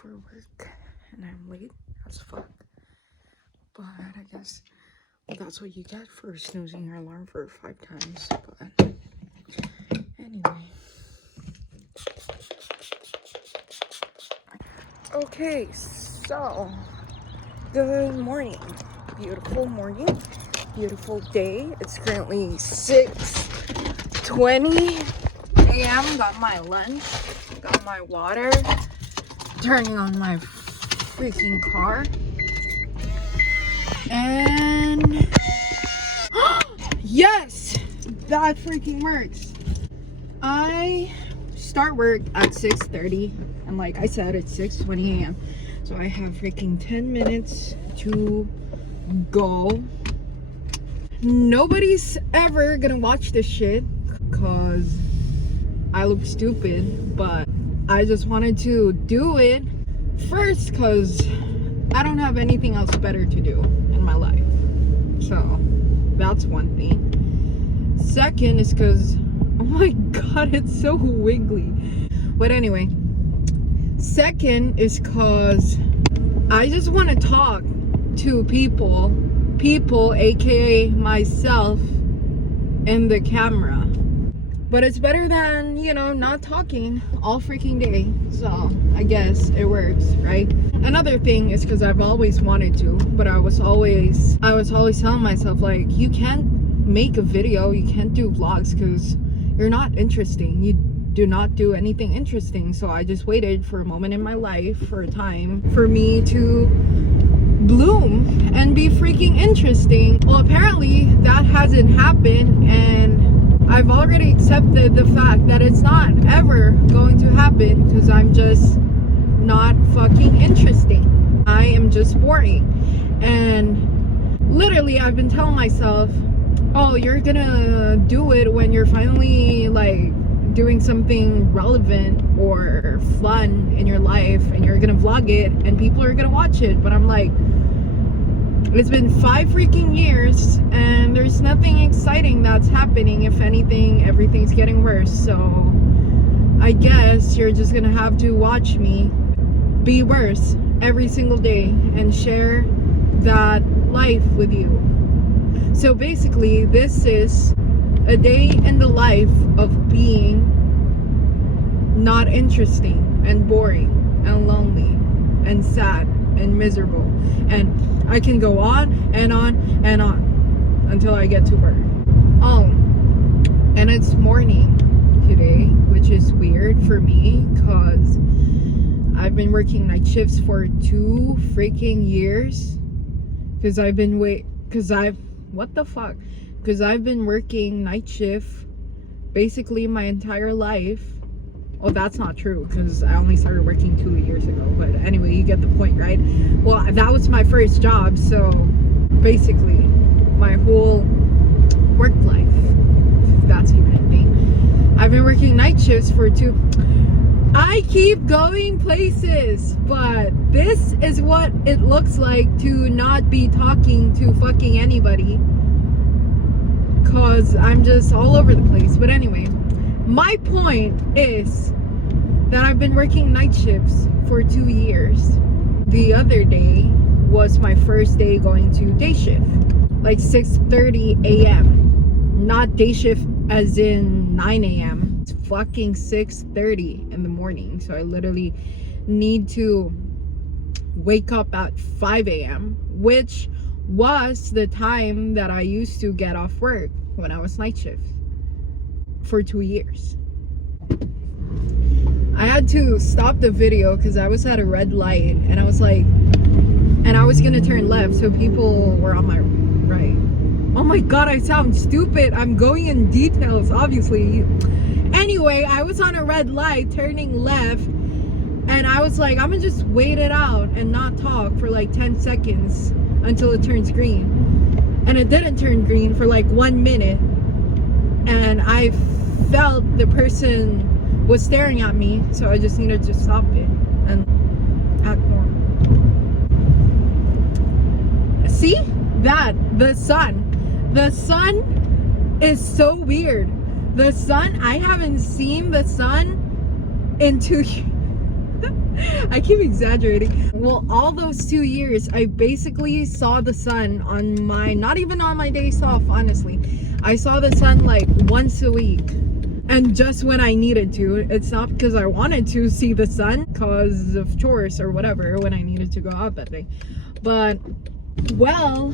for work and I'm late as fuck. But I guess that's what you get for snoozing your alarm for 5 times. But anyway. Okay, so good morning. Beautiful morning. Beautiful day. It's currently 6:20 a.m. Got my lunch. Got my water. Turning on my freaking car. And yes! That freaking works. I start work at 6:30 and like I said, it's 6:20 a.m. so I have freaking 10 minutes to go. Nobody's ever gonna watch this shit because I look stupid, but I just wanted to do it first because I don't have anything else better to do in my life. So that's one thing. Second is because, oh my god, it's so wiggly. But anyway, second is because I just want to talk to people, aka myself, in the camera. But it's better than, you know, not talking all freaking day. So I guess it works, right? Another thing is because I've always wanted to, but I was always telling myself, like, you can't make a video, you can't do vlogs because you're not interesting. You do not do anything interesting. So I just waited for a moment in my life, for a time for me to bloom and be freaking interesting. Well, apparently that hasn't happened, and I've already accepted the fact that it's not ever going to happen because I'm just not fucking interesting. I am just boring. And literally I've been telling myself, oh, you're gonna do it when you're finally like doing something relevant or fun in your life, and you're gonna vlog it and people are gonna watch it. But I'm like, it's been 5 freaking years and there's nothing exciting that's happening. If anything, everything's getting worse. So I guess you're just gonna have to watch me be worse every single day and share that life with you. So basically, this is a day in the life of being not interesting and boring and lonely and sad and miserable. And I can go on and on and on until I get to work. Oh, and it's morning today, which is weird for me because I've been working night shifts for 2 freaking years. Because I've been working night shift basically my entire life. Well, that's not true because I only started working 2 years ago. But anyway, you get the point, right? Well, that was my first job. So basically, my whole work life, if that's even a thing. I've been working night shifts for 2. I keep going places, but this is what it looks like to not be talking to fucking anybody. Because I'm just all over the place. But anyway, my point is that I've been working night shifts for 2 years. The other day was my first day going to day shift, like 6:30 a.m. Not day shift as in 9 a.m. It's fucking 6:30 in the morning. So I literally need to wake up at 5 a.m., which was the time that I used to get off work when I was night shift for 2 years. I had to stop the video because I was at a red light and I was like, and I was gonna turn left so people were on my right. Oh my god, I sound stupid. I'm going in details, obviously. Anyway, I was on a red light turning left and I was like, I'm gonna just wait it out and not talk for like 10 seconds until it turns green. And it didn't turn green for like 1 minute. And I felt the person was staring at me, so I just needed to stop it and act normal. See? That, the sun is so weird. The sun, I haven't seen the sun in 2 years. I keep exaggerating. Well, all those 2 years, I basically saw the sun on my, not even on my days off, honestly. I saw the sun like once a week. And just when I needed to. It's not because I wanted to see the sun because of chores or whatever when I needed to go out that day. But, well,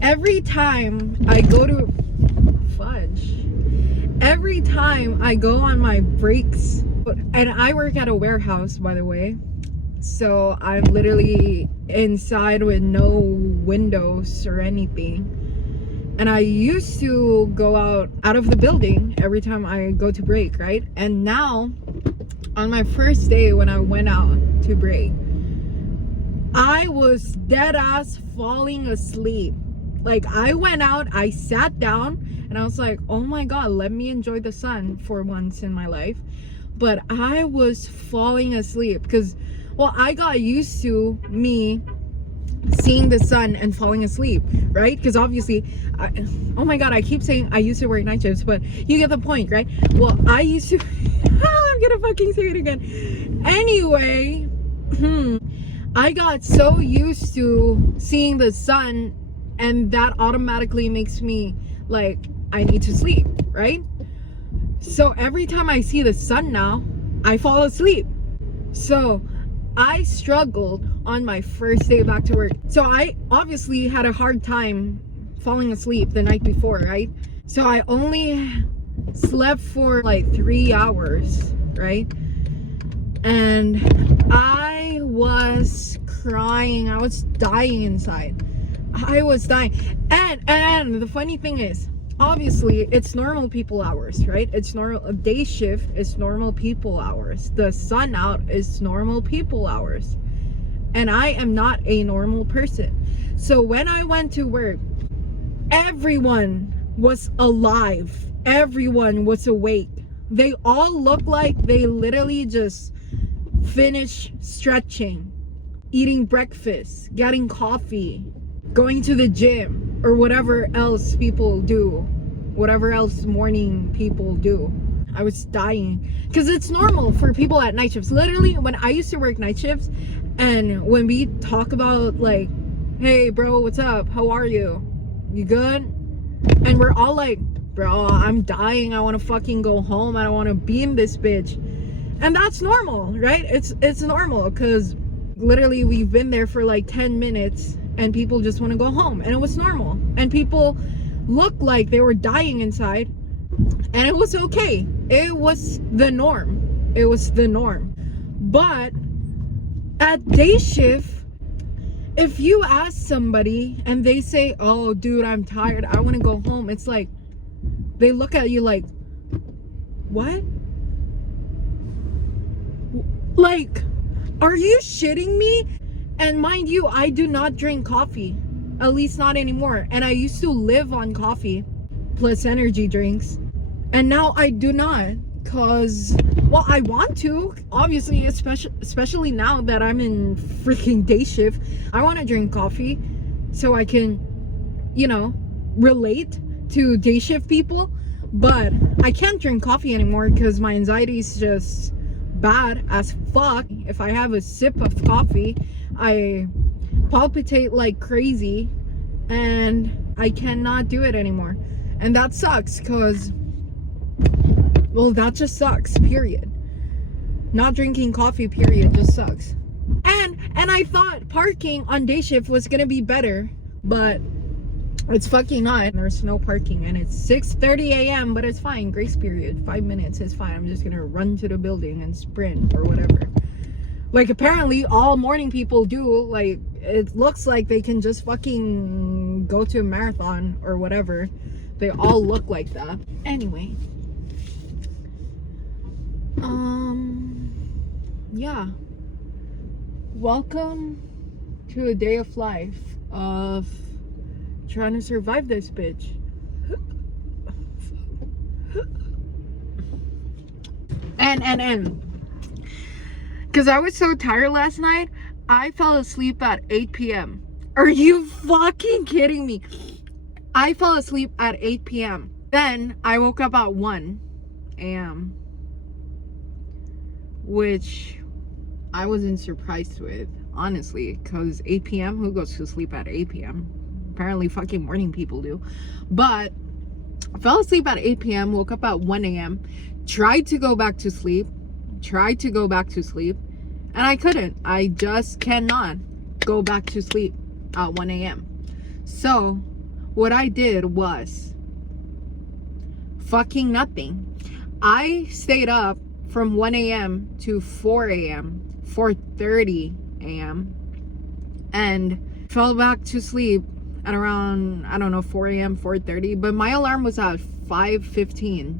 every time I go to, every time I go on my breaks, and I work at a warehouse, by the way, so I'm literally inside with no windows or anything. And I used to go out of the building every time I go to break, right? And now, on my first day when I went out to break, I was dead ass falling asleep. Like, I went out, I sat down, and I was like, oh my god, let me enjoy the sun for once in my life. But I was falling asleep because, well, I got used to me seeing the sun and falling asleep, right? Because obviously, oh my god, I keep saying I used to work night shifts, but you get the point, right? Well, I used to I'm gonna fucking say it again. Anyway, I got so used to seeing the sun, and that automatically makes me like, I need to sleep, right? So every time I see the sun now, I fall asleep. So I struggled on my first day back to work. So I obviously had a hard time falling asleep the night before, right? So I only slept for like 3 hours, right? And I was crying. I was dying inside. I was dying. And the funny thing is, obviously it's normal people hours, right? It's normal. A day shift is normal people hours. The sun out is normal people hours, and I am not a normal person. So when I went to work, everyone was alive, everyone was awake. They all looked like they literally just finished stretching, eating breakfast, getting coffee, going to the gym, or whatever else people do, whatever else morning people do. I was dying because it's normal for people at night shifts. Literally, when I used to work night shifts, and when we talk about like, hey bro, what's up, how are you, you good? And we're all like, bro, I'm dying, I want to fucking go home, I don't want to be in this bitch. And that's normal, right? It's normal because literally we've been there for like 10 minutes and people just want to go home, and it was normal. And people looked like they were dying inside, and it was okay. It was the norm. It was the norm. But at day shift, if you ask somebody and they say, oh dude, I'm tired, I want to go home, it's like they look at you like, what? Like, are you shitting me? And mind you, I do not drink coffee, at least not anymore. And I used to live on coffee plus energy drinks, and now I do not, cause, well, I want to, obviously, especially now that I'm in freaking day shift. I want to drink coffee so I can, you know, relate to day shift people. But I can't drink coffee anymore because my anxiety is just bad as fuck. If I have a sip of coffee, I palpitate like crazy, and I cannot do it anymore. And that sucks because, well, that just sucks, period. Not drinking coffee, period, just sucks. And I thought parking on day shift was gonna be better, but it's fucking not. There's no parking, and it's 6:30 a.m., but it's fine. Grace period, 5 minutes is fine. I'm just gonna run to the building and sprint or whatever. Like, apparently all morning people do. Like, it looks like they can just fucking go to a marathon or whatever. They all look like that. Anyway, yeah, welcome to a day of life of trying to survive this bitch. And because I was so tired last night, I fell asleep at 8 p.m. Are you fucking kidding me? I fell asleep at 8 p.m. Then I woke up at 1 a.m. Which I wasn't surprised with, honestly, because 8 p.m., who goes to sleep at 8 p.m.? Apparently fucking morning people do. But I fell asleep at 8 p.m., woke up at 1 a.m., tried to go back to sleep, and I couldn't. I just cannot go back to sleep at 1 a.m. So what I did was fucking nothing. I stayed up from 1 a.m. to 4 a.m., 4:30 a.m., and fell back to sleep at around, I don't know, 4 a.m., 4:30. But my alarm was at 5:15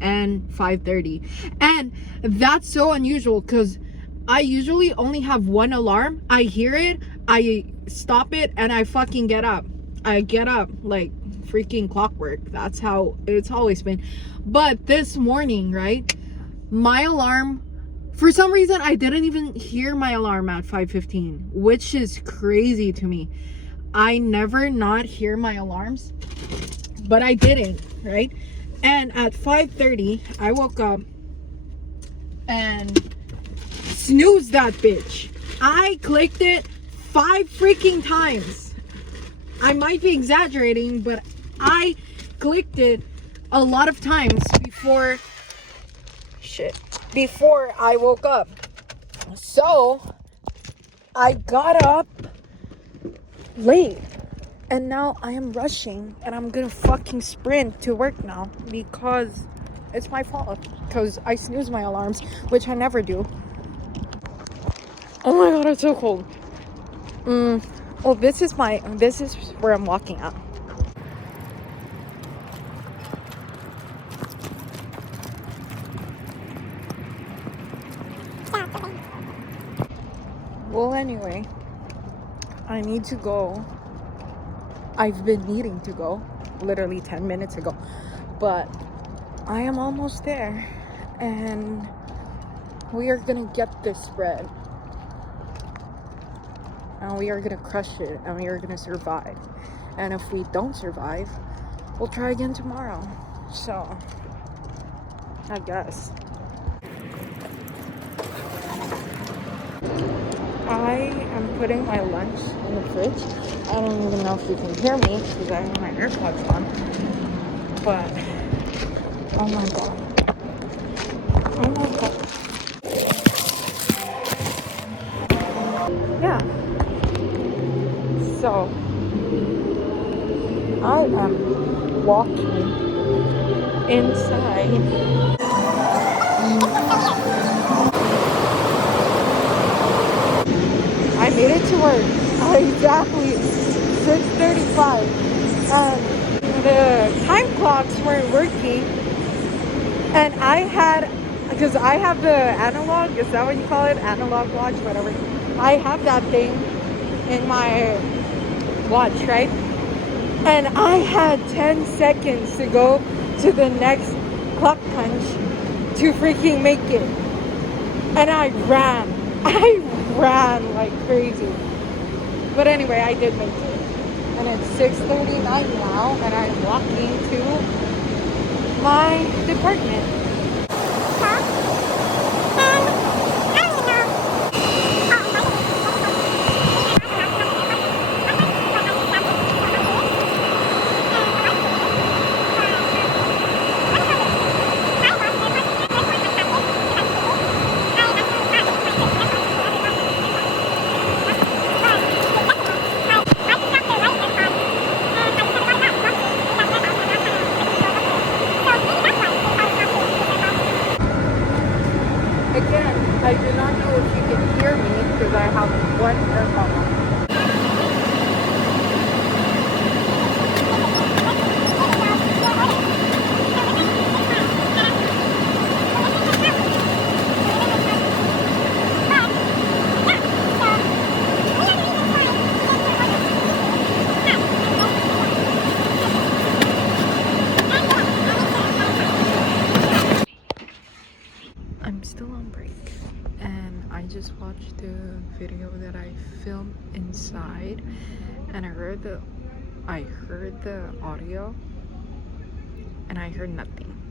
and 5:30. And that's so unusual because I usually only have one alarm. I hear it, I stop it, and I fucking get up. I get up like freaking clockwork. That's how it's always been. But this morning, right, my alarm, for some reason I didn't even hear my alarm at 5:15, which is crazy to me. I never not hear my alarms, but I didn't, right? And at 5:30 I woke up and snooze that bitch. I clicked it 5 freaking times. I might be exaggerating, but I clicked it a lot of times before I woke up. So I got up late, and now I am rushing, and I'm gonna fucking sprint to work now because it's my fault, because I snooze my alarms, which I never do. Oh my god, it's so cold. Oh, this is where I'm walking at. Well, anyway, I need to go. I've been needing to go literally 10 minutes ago, but I am almost there, and we are gonna get this spread, and we are gonna crush it, and we are gonna survive. And if we don't survive, we'll try again tomorrow. So I guess I am putting my lunch in the fridge. I don't even know if you can hear me because I have my AirPods on, but oh my god, yeah. So I am walking inside. I made it to work at exactly 6:35, and the time clocks weren't working, and because I have the analog, is that what you call it? Analog watch, whatever. I have that thing in my watch, right? And I had 10 seconds to go to the next clock punch to freaking make it. And I ran like crazy. But anyway, I did make it. And it's 6:39 now, and I'm walking to my department. Again, I do not know if you can hear me because I have one AirPod on. I'm still on break, and I just watched the video that I filmed inside, and I heard the audio, and I heard nothing.